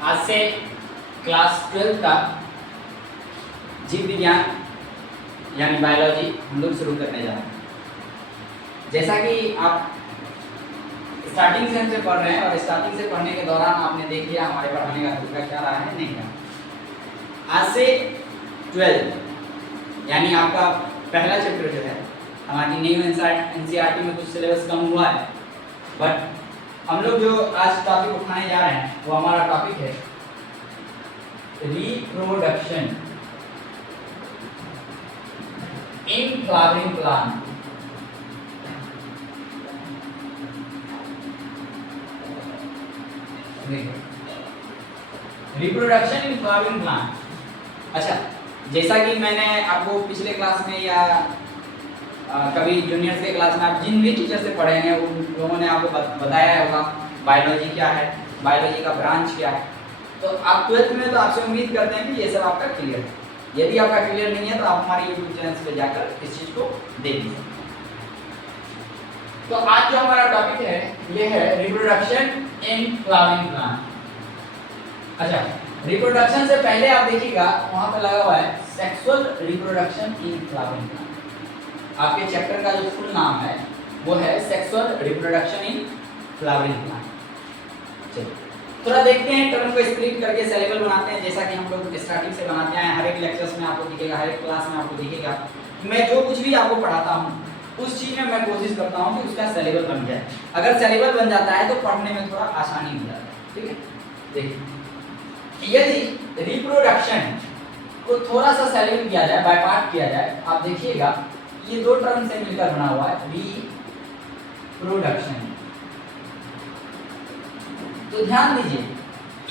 आज से क्लास 12 का जीव विज्ञान यानी बायोलॉजी हम लोग शुरू करने जा रहे हैं। जैसा कि आप स्टार्टिंग से हमसे पढ़ रहे हैं और स्टार्टिंग से पढ़ने के दौरान आपने देख लिया हमारे पढ़ाने का तरीका क्या रहा है, नहीं रहा। आज से 12 यानी आपका पहला चैप्टर जो है, हमारी न्यू एनसीईआरटी में कुछ सिलेबस कम हुआ है, बट हम लोग जो आज टॉपिक उठाने जा रहे हैं वो हमारा टॉपिक है reproduction in flowering plant. Reproduction in flowering plant. अच्छा, जैसा कि मैंने आपको पिछले क्लास में या कभी जूनियर्स के क्लास में आप जिन भी टीचर से पढ़े हैं उन लोगों ने आपको बताया होगा बायोलॉजी क्या है, बायोलॉजी का ब्रांच क्या है। तो आप 12th में तो आपसे उम्मीद करते हैं कि ये सब आपका क्लियर है। यदि आपका क्लियर नहीं है तो आप हमारे यूट्यूब चैनल पे जाकर इस चीज को देख लीजिए। तो आज जो हमारा टॉपिक है ये है रिप्रोडक्शन इन फ्लावरिंग प्लांट। अच्छा, रिप्रोडक्शन से पहले आप देखिएगा वहां पे लगा हुआ है sexual reproduction in flowering plant. आपके चैप्टर का जो फुल नाम है वो है sexual reproduction in flowering plant. चलिए थोड़ा देखते हैं, टर्म को स्प्लिट करके सिलेबस बनाते हैं जैसा कि हम लोग स्टार्टिंग से बनाते हैं। हर एक लेक्चर्स में आपको दिखेगा, हर एक क्लास में आपको दिखेगा, मैं जो कुछ भी आपको पढ़ाता हूँ उस चीज में मैं कोशिश करता हूँ कि उसका सिलेबस बन जाए। अगर सिलेबस बन जाता है तो पढ़ने में थोड़ा आसानी हो जाता है। ठीक है, देखिए यदि रिप्रोडक्शन को थोड़ा सा सिलेबस किया जाए, बाय पार्ट किया जाए, आप देखिएगा ये दो टर्म से मिलकर बना हुआ है रिप्रोडक्शन। तो ध्यान दीजिए,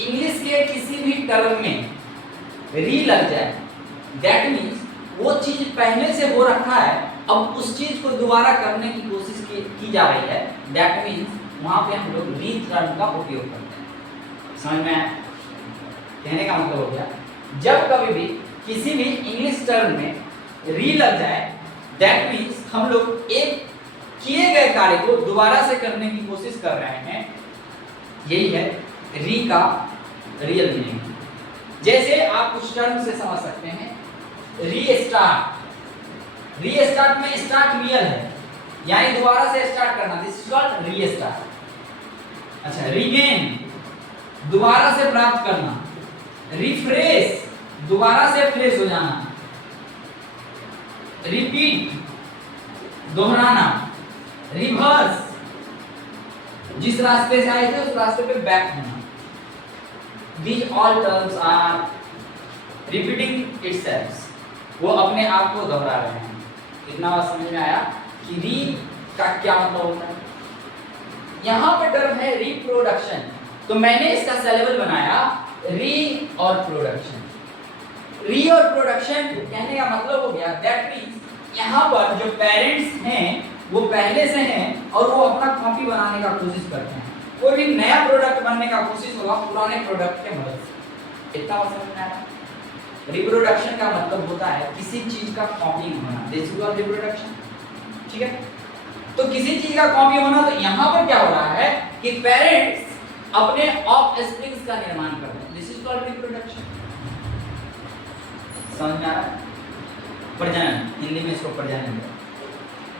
इंग्लिश के किसी भी टर्म में री लग जाए दैट मीन्स वो चीज पहले से हो रखा है, अब उस चीज को दोबारा करने की कोशिश की जा रही है, दैट मीन्स वहां पे हम लोग री टर्म का उपयोग करते हैं। समझ में आया? कहने का मतलब हो गया जब कभी भी किसी भी इंग्लिश टर्म में री लग जाए दैट मीन्स हम लोग एक किए गए कार्य को दोबारा से करने की कोशिश कर रहे हैं। यही है री का रियल मीनिंग। जैसे आप कुछ टर्म से समझ सकते हैं, रीस्टार्ट। रीस्टार्ट में स्टार्ट रियल है यानी दोबारा से स्टार्ट करना, दिस इज कॉल्ड रीस्टार्ट। अच्छा, रीगेन दोबारा से प्राप्त करना, रिफ्रेश दोबारा से फ्रेश हो जाना, रिपीट दोहराना, रिवर्स जिस रास्ते से आए थे उस रास्ते पे बैक होना। These all terms are repeating itself, वो अपने आप को दोहरा रहे हैं। इतना बात समझ में आया कि री का क्या मतलब होता है। यहाँ पे टर्म है रिप्रोडक्शन, तो मैंने इसका सिलेबस बनाया री और प्रोडक्शन। री और प्रोडक्शन कहने का मतलब हो गया दैट मींस यहाँ पर जो पेरेंट्स हैं वो पहले से हैं और वो अपना कॉपी बनाने का कोशिश करते हैं। कोई भी नया प्रोडक्ट बनने का कोशिश होगा पुराने प्रोडक्ट के मदद से। इतना समझ में आया? रिप्रोडक्शन का मतलब होता है किसी चीज का कॉपी होना, दिस इज कॉल्ड रिप्रोडक्शन। ठीक है, तो किसी चीज का कॉपी होना, तो यहाँ पर क्या हो रहा है कि पेरेंट्स अपने ऑफस्प्रिंग्स का निर्माण कर रहे हैं, दिस इज कॉल्ड रिप्रोडक्शन। समझ में आ रहा है? प्रजनन, हिंदी में इसको प्रजनन।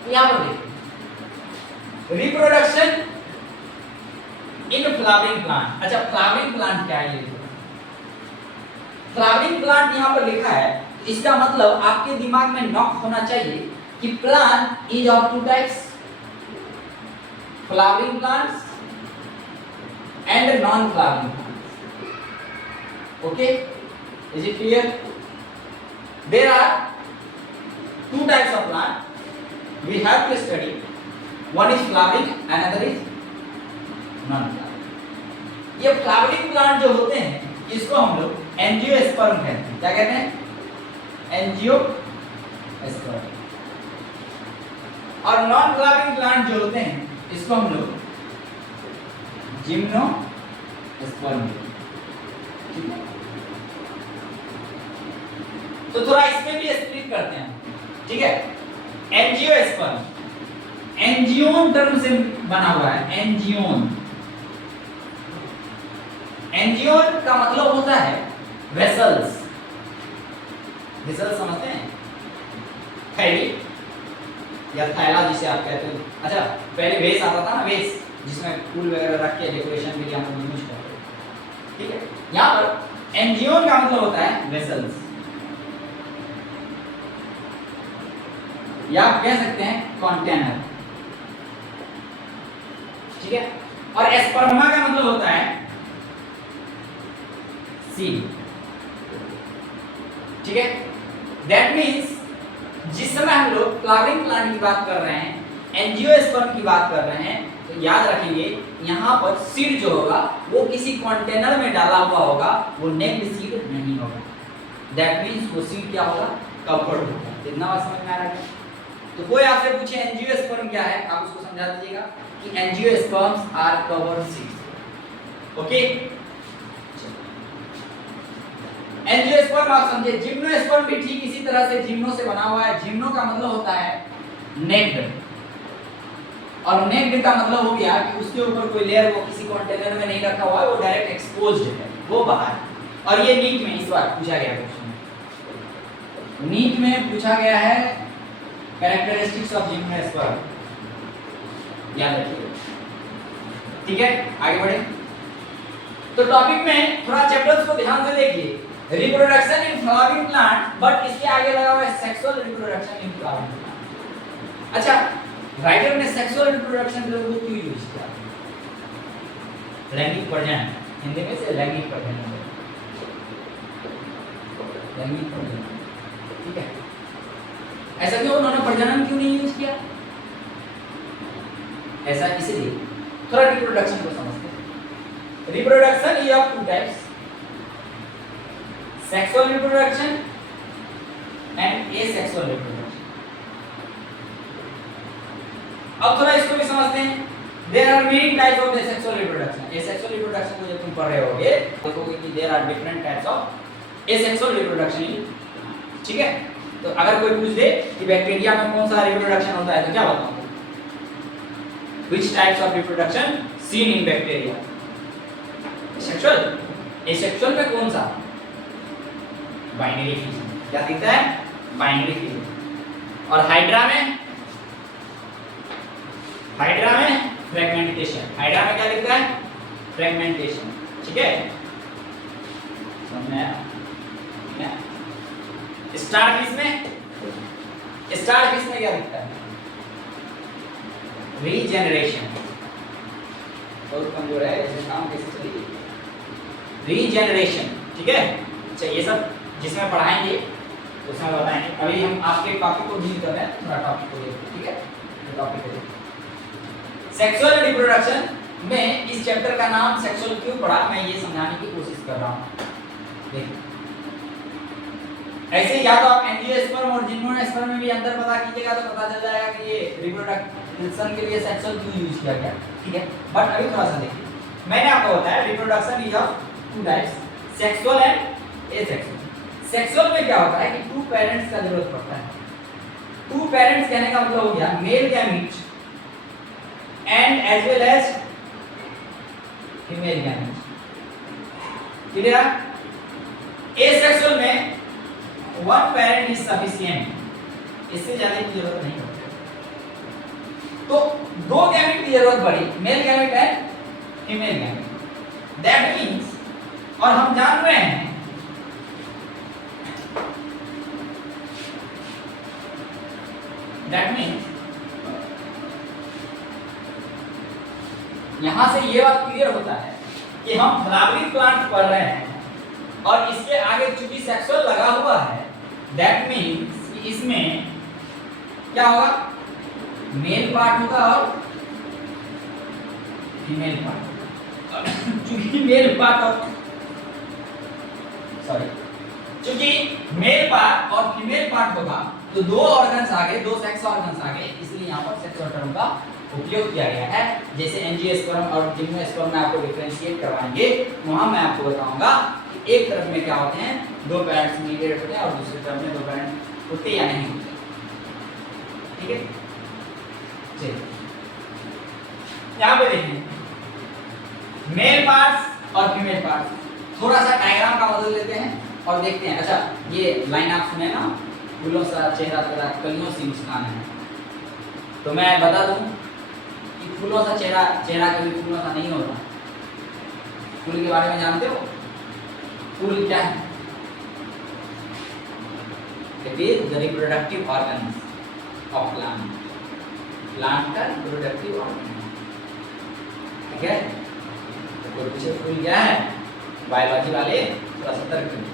यहाँ पर देखिए रिप्रोडक्शन इन फ्लावरिंग प्लांट। अच्छा, फ्लावरिंग प्लांट क्या है? ये फ्लावरिंग प्लांट यहाँ पर लिखा है, इसका मतलब आपके दिमाग में नॉक होना चाहिए कि plant is of two types, flowering plants and non flowering plants. Okay, is it clear? There are two types of plant we have to study. One is flowering, another is non-flowering. ये flowering plant जो होते हैं इसको हम लोग angiosperm कहते हैं। क्या कहते हैं? एंजियोस्पर्म। और नॉन फ्लावरिंग प्लांट जो होते हैं इसको हम लोग जिम्नोस्पर्म। ठीक है, तो थोड़ा इसमें भी स्प्लिट करते हैं। ठीक है, एंजियोस्पर्म एंजियोन टर्म से बना हुआ है, एंजियोन। एंजियोन का मतलब होता है वेसल्स। वेसल्स समझते हैं? थैली या थैला जिसे आप कहते हो। अच्छा, पहले वेस आता था ना, वेस जिसमें फूल वगैरह रख के डेकोरेशन के लिए हम लोग यूज करते हैं, ठीक है। यहाँ पर एंजियोन का मतलब होता है वेसल्स, या आप कह सकते हैं कंटेनर, ठीक है। और एस्पर्मा का मतलब होता है सीड, ठीक है। दैट मीन्स जिस समय हम लोग फ्लावरिंग प्लांट की बात कर रहे हैं, एंजियोस्पर्म की बात कर रहे हैं, तो याद रखेंगे यहाँ पर सीड जो होगा वो किसी कंटेनर में डाला हुआ होगा, वो नेक्ड सीड नहीं होगा। दैट मीन्स वो सीड क्या होगा? कवर्ड होगा। इतना बात समझ में आ रहा है? तो कोई आपसे पूछे एंजियोस्पर्म क्या है, आप उसको समझा दीजिएगा कि angiosperms are covered seeds. Okay, angiosperm आप समझे। जिम्नोस्पर्म भी ठीक इसी तरह से जिम्नो से बना हुआ है। जिम्नो का मतलब होता है नेक्ड, और नेक्ड का मतलब हो गया कि उसके ऊपर कोई लेयर वो किसी कंटेनर में नहीं रखा हुआ है, वो डायरेक्ट एक्सपोज्ड है, वो बाहर। और ये नीट में इस बार पूछा गया क्वेश्चन, नीट में पूछा गया है कैरेक्टरिस्टिक्स ऑफ जिम्नोस्पर्म, याद रखिए, ठीक है। आगे बढ़े तो टॉपिक में थोड़ा चैप्टर्स को ध्यान से देखिए। Reproduction in flowering plant, but इसके आगे लगा हुआ है sexual reproduction in flowering plant. अच्छा, राइटर ने सेक्सुअल रिप्रोडक्शन को क्यों यूज किया? लैंगिक प्रजनन, हिंदी में से लैंगिक प्रजनन, लैंगिक प्रजनन, ठीक है। ऐसा क्यों उन्होंने प्रजनन क्यों नहीं यूज किया? ऐसा इसलिए, थोड़ा रिप्रोडक्शन को समझते हैं। Reproduction is of two types, sexual reproduction and asexual reproduction. अब थोड़ा इसको भी समझते हैं। There are many types of asexual reproduction. Asexual reproduction को जब तुम पढ़ रहे होगे देखोगे कि there are different types of asexual reproduction, ठीक है। तो अगर कोई पूछ दे कि बैक्टीरिया में कौन सा रिप्रोडक्शन होता है तो क्या बताओगे? Which types of reproduction seen in bacteria? Asexual. Asexual में कौन सा? Binary fission. क्या दिखता है? Binary fission. और हाइड्रा में? हाइड्रा में फ्रेगमेंटेशन। हाइड्रा में क्या दिखता है? फ्रेगमेंटेशन, ठीक है। समझ में आया? स्टारफिश में? स्टारफिश में क्या दिखता है? रीजेनरेशन। बहुत कमजोर है, इसमें काम कैसे चलेगी? रीजेनरेशन, ठीक है। अच्छा, ये सब जिसमें पढ़ाएंगे उसमें बताएंगे। अभी हम आपके टॉपिक को डील कर रहे हैं, थोड़ा टॉपिक को देखते हैं, ठीक है। तो टॉपिक को देखते हैं। सेक्सुअल रिप्रोडक्शन में इस चैप्टर का नाम सेक्सुअल क्यों पड़ा, मैं ये समझाने की कोशिश कर रहा हूँ। देखिए, ऐसे या तो आप एंजियोस्पर्म और जिम्नोस्पर्म में भी अंतर पता कीजिएगा तो पता चल जाएगा कि ये रिप्रोडक्शन के लिए सेक्सुअल क्यों यूज किया गया, ठीक है। बट अभी थोड़ा सा देखिए, मैंने आपको बताया reproduction is of two types, sexual and asexual. Sexual में क्या होता है कि टू पेरेंट्स का जरूरत पड़ता है। टू पेरेंट्स कहने का मतलब हो गया male gamete and as well as female gamete, clear. Asexual में वन पेरेंट इज सफिशिएंट, इससे ज्यादा की जरूरत नहीं होती। तो दो गैमेट की जरूरत पड़ी, male gamete and female gamete. That means, और हम जान रहे हैं दैट मींस यहां से ये बात क्लियर होता है कि हम फ्लावरिंग प्लांट पढ़ रहे हैं और इसके आगे चूंकि सेक्सुअल लगा हुआ है, दैट मीन्स कि इसमें क्या होगा? मेल पार्ट होगा और फीमेल पार्ट। चूंकि मेल पार्ट और चूंकि मेल पार्ट और फीमेल पार्ट होगा तो दो ऑर्गन्स आगे, दो सेक्स ऑर्गन्स आगे, इसलिए यहाँ पर सेक्सुअल टर्म का उपयोग किया गया है। जैसे एंजियोस्पर्म और जिम्नोस्पर्म में आपको डिफरेंशिएट करवाएंगे, वहां मैं आपको बताऊंगा कि एक तरफ में क्या होते हैं, दो पेरेंट्स मीडिएट होते हैं और दूसरी तरफ में दो पेरेंट्स होते या नहीं होते, ठीक है। चलिए यहाँ पे देखिए, मेल पार्ट्स और फीमेल पार्ट। थोड़ा सा डायग्राम का मदद लेते हैं और देखते हैं। अच्छा, ये लाइन आप सुने ना, फूलों सा चेहरा तेरा कलियों सी मुस्कान है। तो मैं बता दूं कि फूलों सा चेहरा कभी फूलों सा नहीं होता। फूल के बारे में जानते हो? फूल क्या है? It is the reproductive organs of plant. Plant का रिप्रोडक्टिव ऑर्गन, ठीक है? तो पीछे फूल क्या है? बायोलॉजी वाले थोड़ा सतर्क रहिए,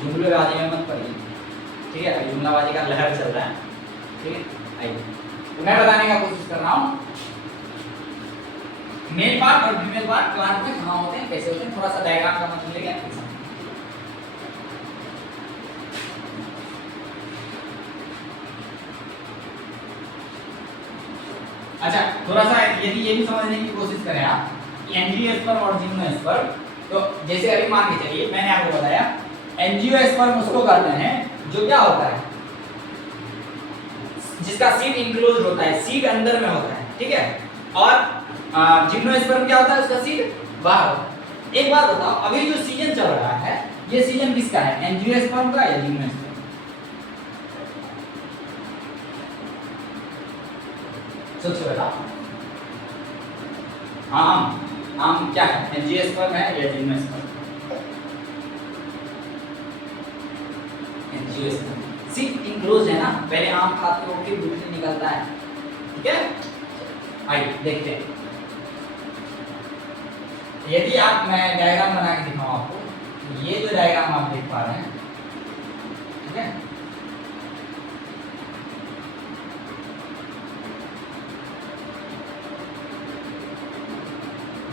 जुमलेबाजी में मत पड़िए, ठीक है? अभी जुमलाबाजी का लहर चल रहा है, ठीक है? आइए, तो मैं बताने का कोशिश कर रहा हूँ मेल पार्ट और फीमेल पार्ट प्लांट में कहाँ होते हैं, कैसे होते हैं। थोड़ा सा डायग्राम का मतलब लेके आपके सामने। अच्छा, थोड़ा सा यदि ये भी समझने की कोशिश करें आप एंजियोस्पर्म और जिम्नोस्पर्म, तो जैसे अभी मान के चलिए मैंने आपको बताया एंजियोस्पर्म उसको कहते हैं जो क्या होता है, जिसका सीड इंक्लोज होता है, सीड अंदर में होता है, ठीक है? और जिम्नोस्पर्म क्या होता है, उसका सीड बाहर होता है। एक बात बताओ, अभी जो सीजन चल रहा है ये सीजन किसका है, एंजियोस्पर्म का या जिम्नोस्पर्म? सोचो बेटा, आम क्या है, एंजियोस्पर्म है या जिम्नोस्पर्म? एंजियोस्पर्म। सीड इंक्लोज है ना, पहले आम खाते हो फिर गुठली निकलता है, ठीक है? आइए देखते हैं। यदि आप, मैं डायग्राम बना के दिखाऊं आपको, ये जो डायग्राम आप देख पा रहे हैं, ठीक है?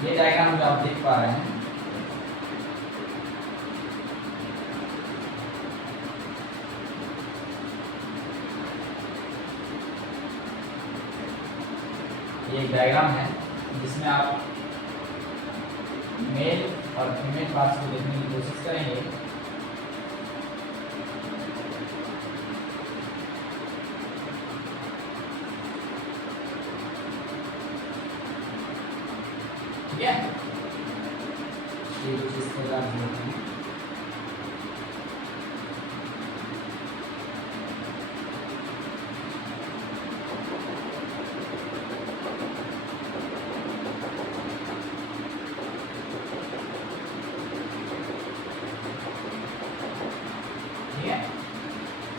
ये डायग्राम जो आप देख पा रहे हैं, ये एक डायग्राम है जिसमें आप मेल और फीमेल पार्ट्स को देखने की कोशिश करेंगे। ठीक है, ये कुछ इस प्रकार से होते हैं।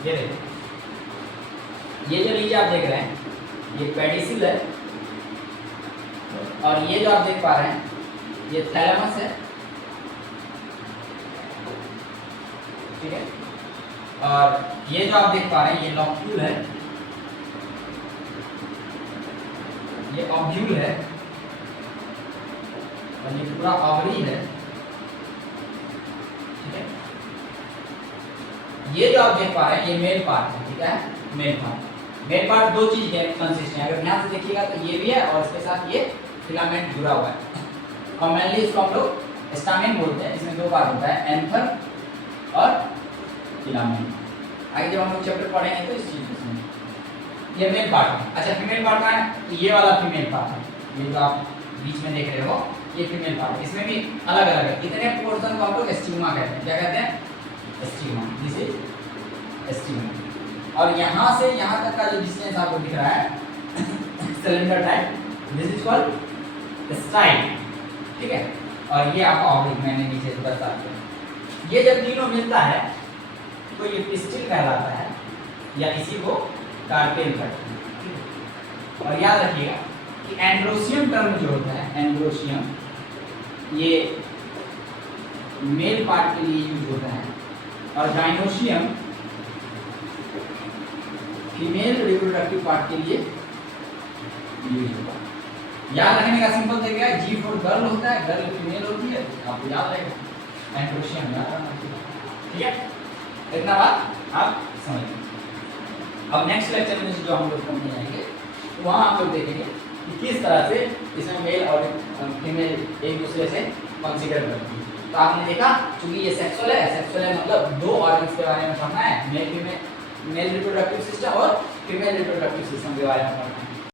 ये देखो, ये जो नीचे आप देख रहे हैं ये पेडिसिल है, और ये जो आप देख पा रहे हैं ये थैलेमस है, ठीक है? और ये जो आप देख पा रहे हैं ये लॉक्यूल है, ये ऑब्यूल है, और ये पूरा ऑवरी है, ठीक है? ये जो आप देख पा रहे हैं ये मेल पार्ट है, ठीक है? मेल पार्ट दो चीज के कंसिस्ट है, अगर ध्यान से देखिएगा तो ये भी है और इसके साथ ये फिलामेंट जुड़ा हुआ है। कॉमनली इसको हम लोग स्टामेन बोलते हैं। इसमें दो पार्ट होता है, एंथर और फिलामेंट। आगे जब हम लोग चैप्टर पढ़ेंगे तो इस चीज को समझेंगे। ये मेल पार्ट है। अच्छा, फीमेल पार्ट कहाँ है? तो ये वाला फीमेल पार्ट है, ये जो आप बीच में देख रहे हो ये फीमेल पार्ट। इसमें भी अलग अलग है, इतने पोर्शन को हम लोग स्टिग्मा कहते हैं। क्या कहते हैं? स्टिग्मा। This is stigma. और यहाँ से यहाँ तक का जो डिस्टेंस आपको दिख रहा है cylinder type, this is called style, ठीक है? और ये आपका ऑब्लिक, मैंने नीचे से बता दिया। ये जब तीनों मिलता है तो ये पिस्टिल कहलाता है, या इसी को कार्पेल कहते हैं। और याद रखिएगा कि एंड्रोसियम टर्म जो होता है, एंड्रोसियम ये मेल पार्ट के लिए यूज होता है, और गाइनोसियम फीमेल रिप्रोडक्टिव पार्ट के लिए यूज होता है। याद रखने का सिंपल तरीका है, जी फॉर गर्ल होता है, गर्ल फीमेल होती है, आपको याद रहेगा। एंड्रोसियम याद रखना, ठीक है? इतना बात आप समझिए। अब नेक्स्ट लेक्चर में जो हम लोग पढ़ने जाएंगे वहाँ हम लोग देखेंगे कि किस तरह से इसमें मेल और फीमेल एक दूसरे से कंसीडर करती है। तो आपने देखा, चूंकि ये सेक्सुअल है मतलब दो ऑर्गन्स के बारे में पढ़ना है, मेल रिप्रोडक्टिव सिस्टम और फीमेल रिप्रोडक्टिव सिस्टम के बारे में पढ़ना है।